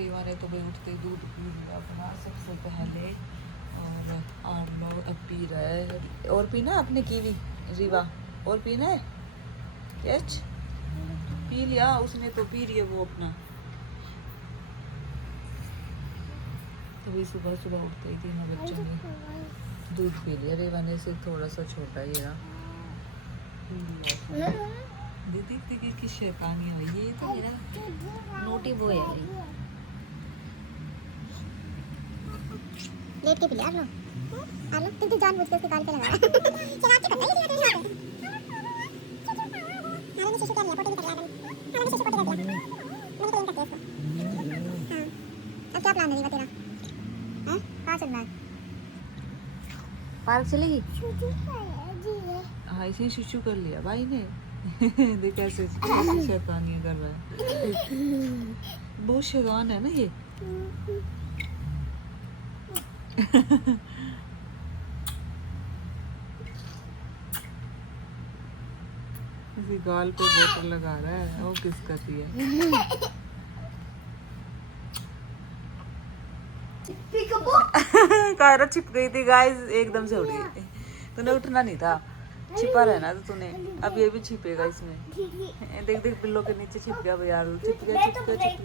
रीवा ने तो भाई उठते ही दूध पी लिया अपना सबसे पहले। और आर्लो अब पी रहा है। और पीना है अपने कीवी रीवा? और पीना है? यच पी लिया उसने तो पी रही है वो अपना। तभी सुबह सुबह उठते ही तीनों बच्चों ने दूध पी लिया। रीवा ने से थोड़ा सा छोटा ही रहा। दीदी दीदी की शैतानी हुई। ये तो मेरा नोटी बॉय है। लेट के पिला लो आलो तुम तो जानबूझ के उसके कान पे लगा रहा है शरारती करता है ये तो यहाँ पे मैंने शिशु कर लिया फोटो निकल रहा है मैंने शिशु फोटो कर दिया मैंने क्लीन कर दिया उसको। हां अब क्या प्लान है तेरा? हैं कहां चलना है? पार्क चलेगी? शुचू कर जी है। हाँ इसे शिशु कर लिया भाई ने। देख कैसे शैतानी कर रहा है। बहुत शैतान है ना ये। इसी गाल पे बोतल लगा रहा है। वो किसका थी है? कायरा छिप गई थी गाइस एकदम से उड़ गई। तूने उठना नहीं था छिपा रहना तो तूने। अब ये भी छिपेगा इसमें। देख देख पिल्लो के नीचे छिप गया यार। छिप गया छिप गया छिप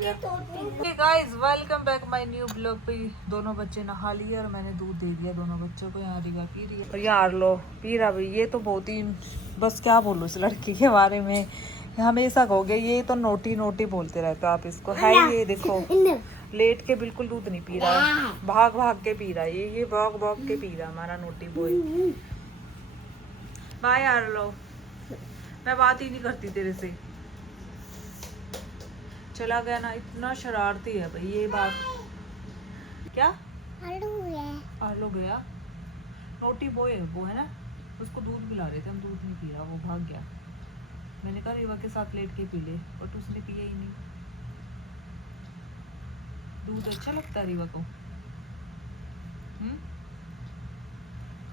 गया। Guys welcome back my new blog पे। दोनों बच्चे नहा लिए और मैंने दूध दे दिया दोनों बच्चों को। यहाँ रीवा पी रही है और यार लो पी रहा भाई। ये तो बहुत ही बस क्या बोलूं इस लड़की के बारे में। हमेशा कहोगे ये तो नोटी नोटी बोलते रहते हो आप इसको। है ये देखो लेट के बिल्कुल दूध नहीं पी रहा है। भाग भाग के पी रहा है। ये भाग भाग के पी रहा है हमारा नोटी बॉय। बाय यार लो मैं बात ही नहीं करती तेरे से। चला गया ना। इतना शरारती है भाई ये बात। क्या आर्लो गया? नोटी बॉय है वो है ना। उसको दूध पिला रहे थे हम। दूध नहीं पी रहा वो भाग गया। मैंने कहा रीवा के साथ लेट के पी ले बट उसने पिया ही नहीं। दूध अच्छा लगता है रीवा को।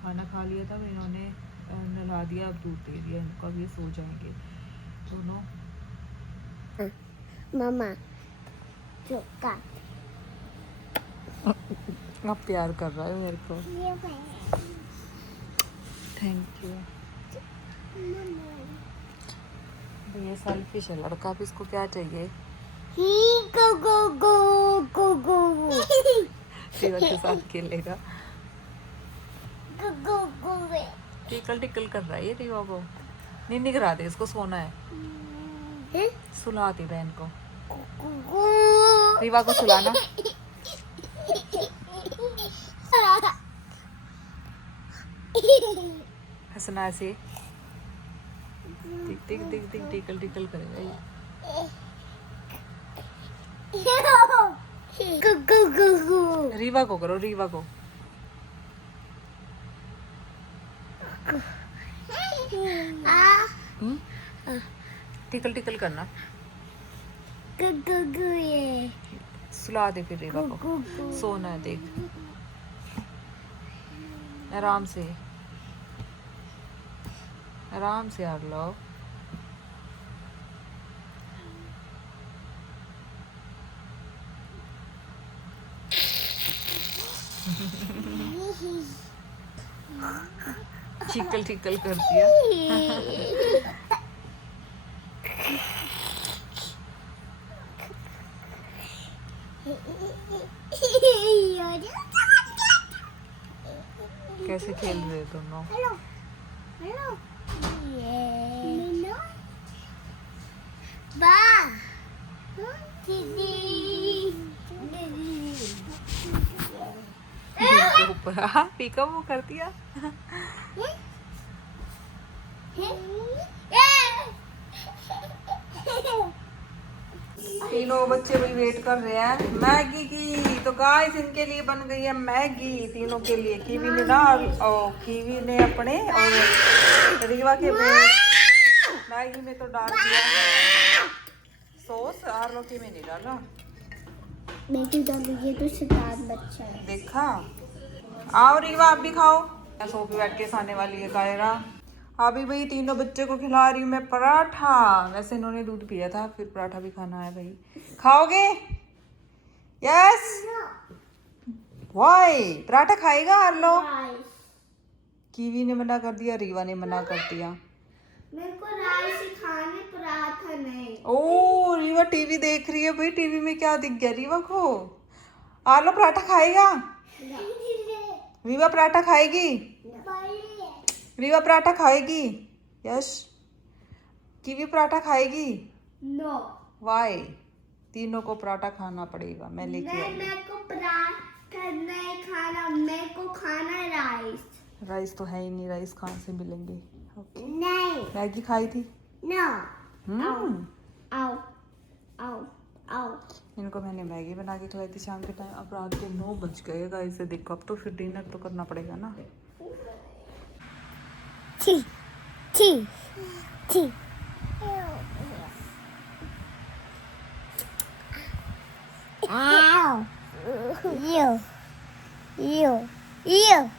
खाना खा लिया था इन्होंने नला दिया। अब दूध दे दिया इनको। अब ये सो जाएंगे दोनों। मामा चोका अब प्यार कर रहा है मेरे को। Thank you. ये सेल्फिश है लड़का। अब इसको क्या चाहिए? गो गो गो गो गो रीवा के साथ खेलेगा। गो गो गो टिकल टिकल कर रहा है ये रीवा को। नींद करा दे इसको सोना है। सुला दी बहन को। रीवा को सुलाना। हंसना ऐसे। टिक टिक टिक टिक टिकल टिकल करेगा ये। रीवा को करो रीवा को। टिकल टिकल करना। सुला दे फिर रीवा को। सोना है देख आराम से आराम से आ लो। चिकल चिकल कर दिया। कैसे खेल रहे हो दोनों? पीका वो कर दिया। तीनों बच्चे भी वेट कर रहे हैं मैगी की। तो गाइस इनके लिए बन गई है मैगी तीनों के लिए। कीवी ने ना कीवी ने अपने और रीवा के मैगी में तो डाल दिया सॉस। आर्लो के में नहीं डाला। बेटी डाली ये तो शैतान बच्चा है। देखा। आओ रीवा आप भी खाओ। सोफे बैठ के खाने वाली है कायरा। अभी भाई तीनों बच्चे को खिला रही हूँ मैं पराठा। वैसे इन्होंने दूध पिया था फिर पराठा भी खाना है भाई। खाओगे? यस वाई पराठा खाएगा आर्लो कीवी ने मना कर दिया रीवा ने मना कर दिया मेरे को राइस ही खाने पराठा नहीं ओ रीवा टीवी देख रही है भाई टीवी में क्या दिख गया रीवा को आर्लो पराठा खाएगा रीवा पराठा खाएगी रीवा पराठा खाएगी यश कीवी पराठा खाएगी नो वाई तीनों को पराठा खाना पड़ेगा मैं लेके आई मेरे को पराठा नहीं खाना मेरे को खाना है राइस राइस तो है ही नहीं राइस कहाँ से मिलेंगे ओके नहीं मैगी खाई थी नो हम्म आओ आओ आओ इनको मैंने मैगी बना के खिलाई थी शाम के टाइम अब रात के 9 बज गए गाइस से देखो अब तो फिर डिनर तो करना पड़ेगा ना टी टी टी Ow! Ew! Ew! Ew!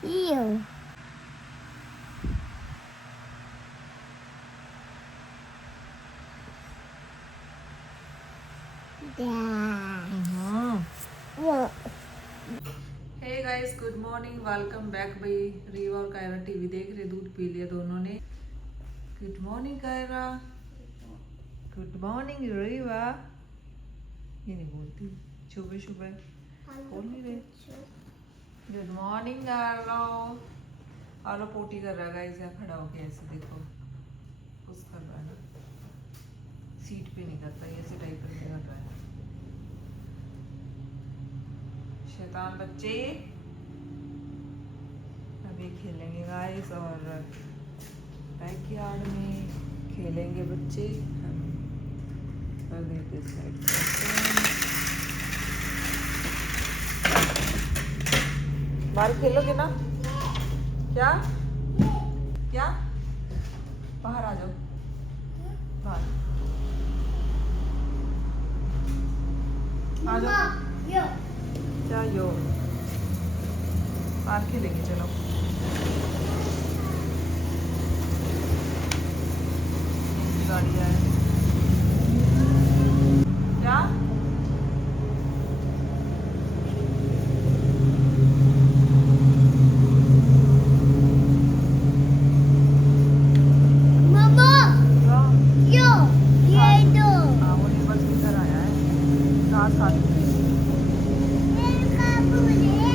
Ew! Hey guys good morning welcome back भाई रीवा और कायरा टीवी देख रहे दूध पी लिया दोनों ने good morning Kaira good morning Riva ये नहीं बोलती सुबह सुबह बोल नहीं रहे गुड मॉर्निंग आलो आलो पोटी कर रहा गाइस यहाँ खड़ा होके ऐसे देखो कुछ कर रहा है सीट पे नहीं करता ये ऐसे टाइप करके कर रहा है शैतान बच्चे अभी खेलेंगे गाइस और बैकयार्ड में खेलेंगे बच्चे बाहर खेलोगे ना क्या क्या बाहर आ जाओ बाहर आ जाओ क्या यो बाहर खेलेंगे चलो गाड़ी है क्या Mama! Yo! ये दो हाँ वो नहीं बस इधर आया है साथ साथ मेरे काबू ने ये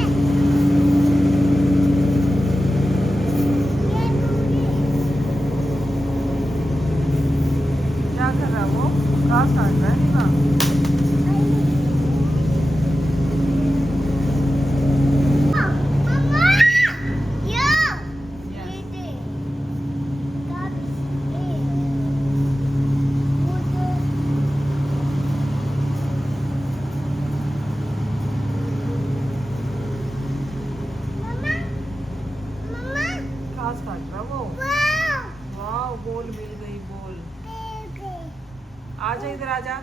क्या कर रहा है वो घास काट रहा है रीवा Mama! Yo! Yes. ये दे मुझे मम्मा मम्मा घास काट रहा है वो वाह वाह बॉल मिल गई बॉल आजा इधर आजा